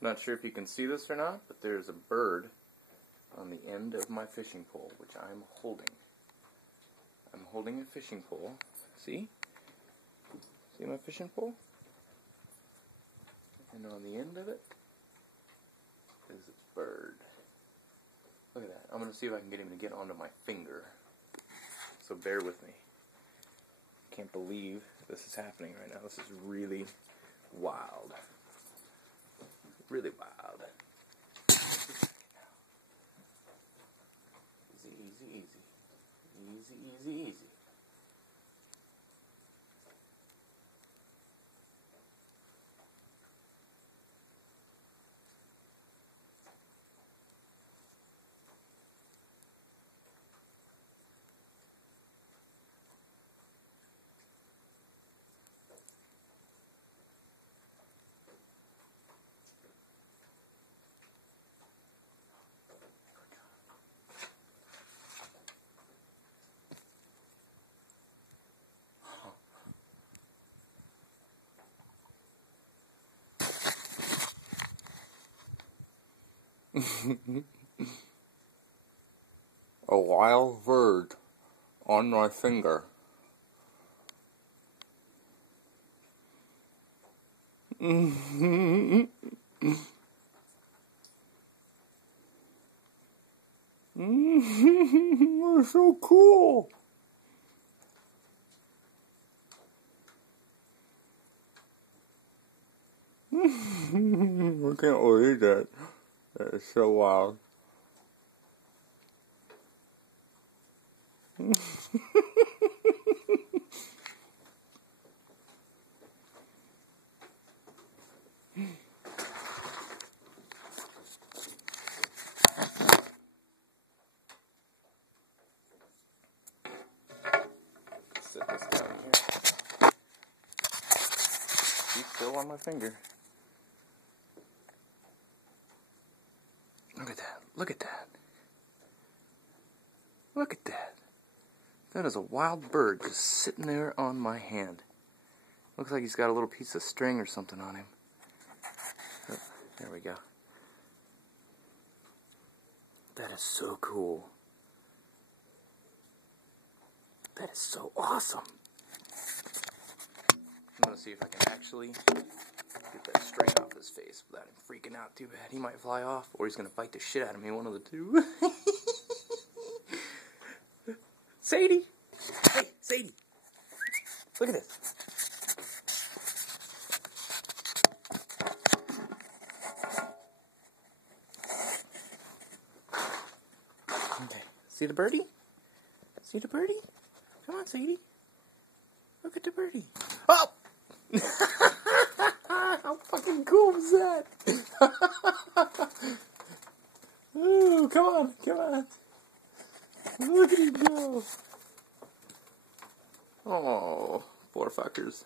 Not sure if you can see this or not, but there's a bird on the end of my fishing pole, which I'm holding. I'm holding a fishing pole. See? See my fishing pole? And on the end of it is a bird. Look at that. I'm going to see if I can get him to get onto my finger. So bear with me. Can't believe this is happening right now. This is really wild. Really wild. Easy, easy, easy. Easy, easy, easy. A wild bird on my finger. You're so cool. I can't believe that. That is so wild. Set this down here. He's still on my finger. Look at that. Look at that. Look at that. That is a wild bird just sitting there on my hand. Looks like he's got a little piece of string or something on him. Oh, there we go. That is so cool. That is so awesome. I'm going to see if I can actually get that string off his face without him freaking out too bad. He might fly off, or he's going to bite the shit out of me, one of the two. Sadie! Hey, Sadie! Look at this. Okay. See the birdie? See the birdie? Come on, Sadie. Look at the birdie. Oh! How fucking cool was that? Ooh, come on, come on. Look at him go. Oh, poor fuckers.